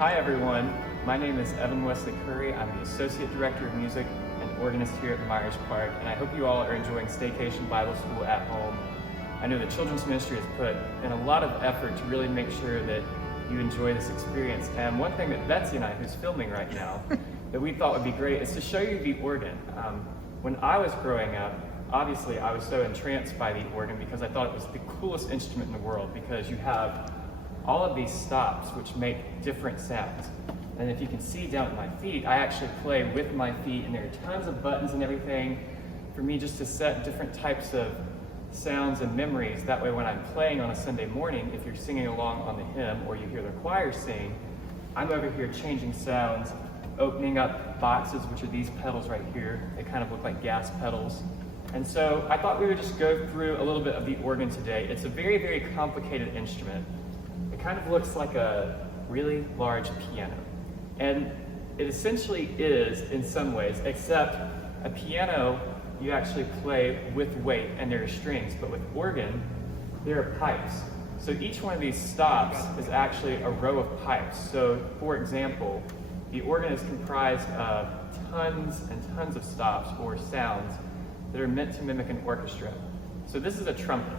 Hi everyone, my name is Evan Currie. I'm the Associate Director of Music and organist here at Myers Park, and I hope you all are enjoying Staycation Bible School at home. I know the Children's Ministry has put in a lot of effort to really make sure that you enjoy this experience. And one thing that Betsy and I, who's filming right now, that we thought would be great is to show you the organ. When I was growing up, obviously I was so entranced by the organ because I thought it was the coolest instrument in the world, because you have all of these stops which make different sounds. And if you can see down at my feet, I actually play with my feet, and there are tons of buttons and everything for me just to set different types of sounds and memories. That way when I'm playing on a Sunday morning, if you're singing along on the hymn or you hear the choir sing, I'm over here changing sounds, opening up boxes, which are these pedals right here. They kind of look like gas pedals. And so I thought we would just go through a little bit of the organ today. It's a very, very complicated instrument. It kind of looks like a really large piano. And it essentially is in some ways, except a piano you actually play with weight and there are strings, but with organ, there are pipes. So each one of these stops is actually a row of pipes. So for example, the organ is comprised of tons and tons of stops or sounds that are meant to mimic an orchestra. So this is a trumpet.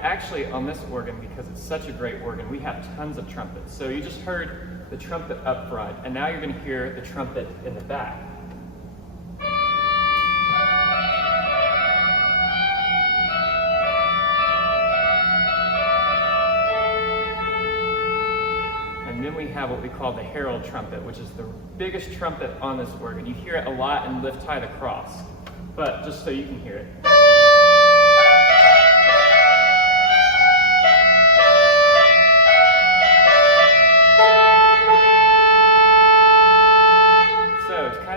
Actually, on this organ, because it's such a great organ, we have tons of trumpets. So you just heard the trumpet up front, and now you're going to hear the trumpet in the back. And then we have what we call the herald trumpet, which is the biggest trumpet on this organ. You hear it a lot in Lift High the Cross, but just so you can hear it.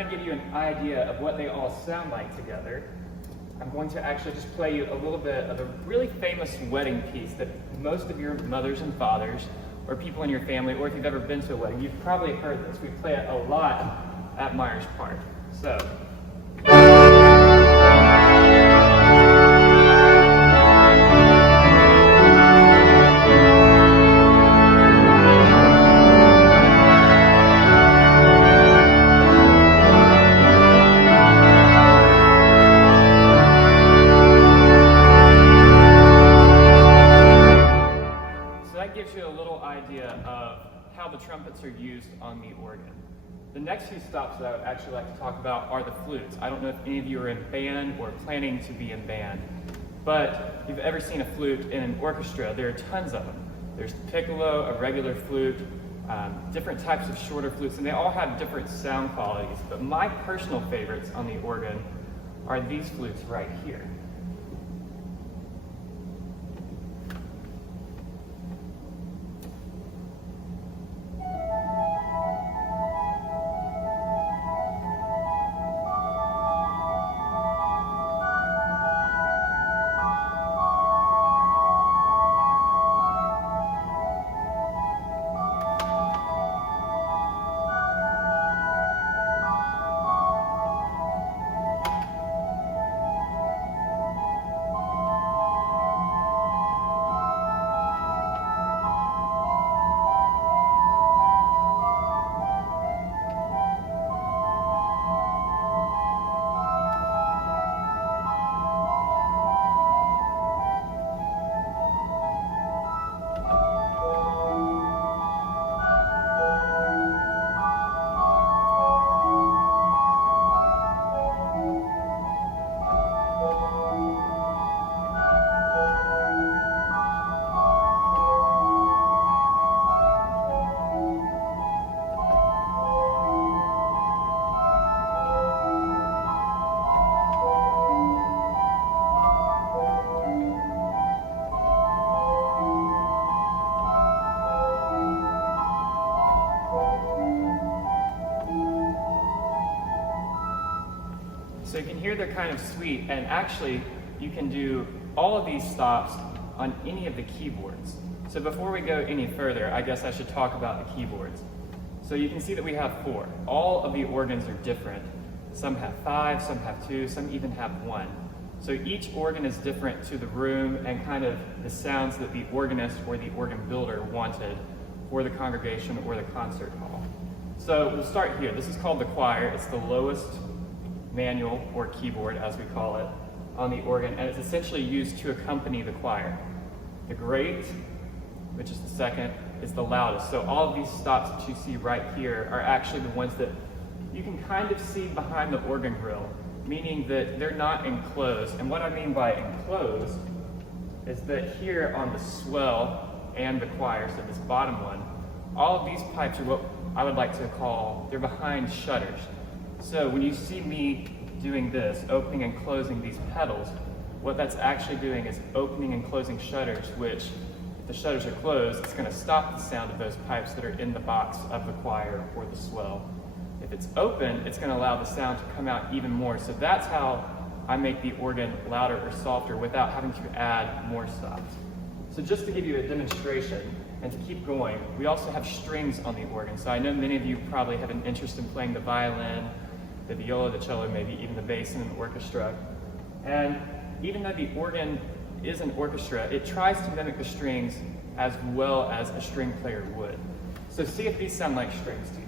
Give you an idea of what they all sound like together, I'm going to actually just play you a little bit of a really famous wedding piece that most of your mothers and fathers or people in your family, or if you've ever been to a wedding, you've probably heard this. We play it a lot at Myers Park. So. Gives you a little idea of how the trumpets are used on the organ. The next few stops that I would actually like to talk about are the flutes. I don't know if any of you are in band or planning to be in band, but if you've ever seen a flute in an orchestra, there are tons of them. There's the piccolo, a regular flute, different types of shorter flutes, and they all have different sound qualities. But my personal favorites on the organ are these flutes right here. So you can hear they're kind of sweet, and actually you can do all of these stops on any of the keyboards. So before we go any further, I guess I should talk about the keyboards. So you can see that we have 4. All of the organs are different. Some have 5, some have 2, some even have 1. So each organ is different to the room and kind of the sounds that the organist or the organ builder wanted for the congregation or the concert hall. So we'll start here. This is called the choir. It's the lowest manual, or keyboard as we call it, on the organ, and it's essentially used to accompany the choir. The great, which is the second, is the loudest. So all of these stops that you see right here are actually the ones that you can kind of see behind the organ grill, meaning that they're not enclosed. And what I mean by enclosed is that here on the swell and the choir, so this bottom one, all of these pipes are what I would like to call, they're behind shutters. So when you see me doing this, opening and closing these pedals, what that's actually doing is opening and closing shutters, which if the shutters are closed, it's going to stop the sound of those pipes that are in the box of the choir or the swell. If it's open, it's going to allow the sound to come out even more. So that's how I make the organ louder or softer without having to add more stops. So just to give you a demonstration and to keep going, we also have strings on the organ. So I know many of you probably have an interest in playing the violin, the viola, the cello, maybe even the bass in an orchestra. And even though the organ is an orchestra, it tries to mimic the strings as well as a string player would. So see if these sound like strings to you.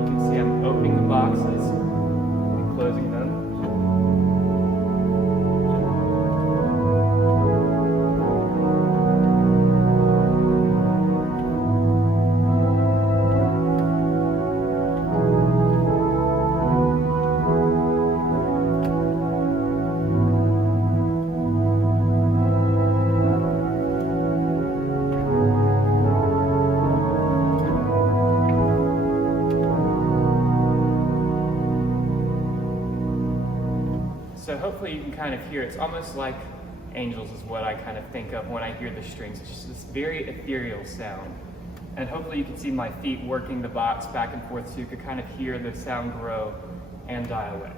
You can see I'm opening the boxes and closing them. So hopefully you can kind of hear, it's almost like angels is what I kind of think of when I hear the strings. It's just this very ethereal sound. And hopefully you can see my feet working the box back and forth so you could kind of hear the sound grow and die away.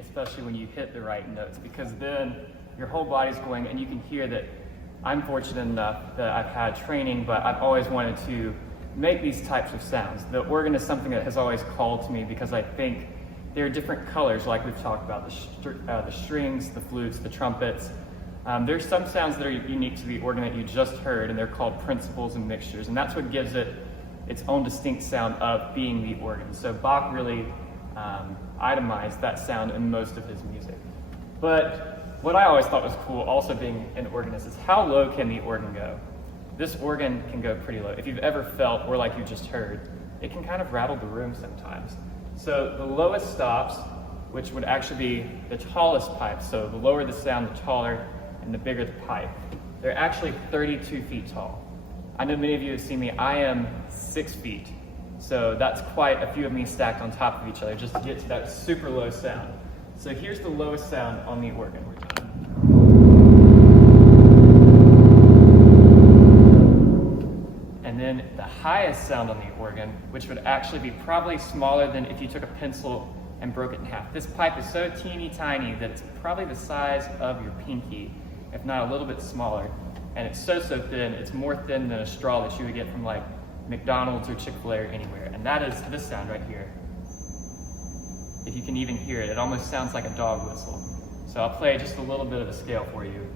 Especially when you hit the right notes, because then your whole body's going, and you can hear that I'm fortunate enough that I've had training, but I've always wanted to make these types of sounds. The organ is something that has always called to me because I think there are different colors, like we've talked about, the strings, the flutes, the trumpets. There's some sounds that are unique to the organ that you just heard, and they're called principles and mixtures, and that's what gives it its own distinct sound of being the organ. So Bach really itemized that sound in most of his music. But what I always thought was cool, also being an organist, is how low can the organ go? This organ can go pretty low. If you've ever felt, or like you just heard, it can kind of rattle the room sometimes. So the lowest stops, which would actually be the tallest pipe, so the lower the sound, the taller, and the bigger the pipe, they're actually 32 feet tall. I know many of you have seen me, I am 6 feet. So that's quite a few of me stacked on top of each other just to get to that super low sound. So here's the lowest sound on the organ. We're done. highest sound on the organ, which would actually be probably smaller than if you took a pencil and broke it in half. This pipe is so teeny tiny that it's probably the size of your pinky, if not a little bit smaller. And it's so thin, it's more thin than a straw that you would get from like McDonald's or Chick-fil-A or anywhere. And that is this sound right here. If you can even hear it, it almost sounds like a dog whistle. So I'll play just a little bit of a scale for you.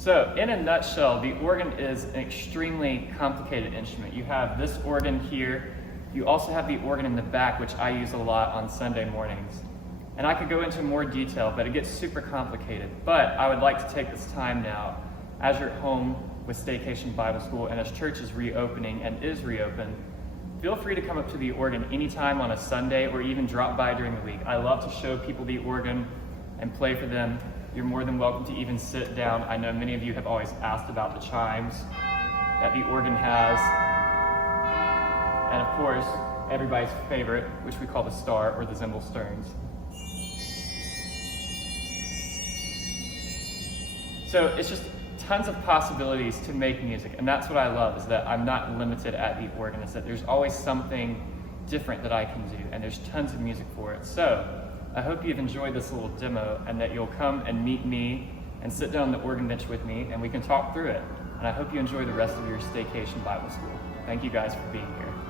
So in a nutshell, the organ is an extremely complicated instrument. You have this organ here. You also have the organ in the back, which I use a lot on Sunday mornings. And I could go into more detail, but it gets super complicated. But I would like to take this time now, as you're at home with Staycation Bible School and as church is reopening and is reopened, feel free to come up to the organ anytime on a Sunday or even drop by during the week. I love to show people the organ and play for them. You're more than welcome to even sit down. I know many of you have always asked about the chimes that the organ has. And of course, everybody's favorite, which we call the star or the cymbal sterns. So it's just tons of possibilities to make music, and that's what I love, is that I'm not limited at the organ. It's that there's always something different that I can do, and there's tons of music for it. So I hope you've enjoyed this little demo and that you'll come and meet me and sit down on the organ bench with me and we can talk through it. And I hope you enjoy the rest of your Staycation Bible School. Thank you guys for being here.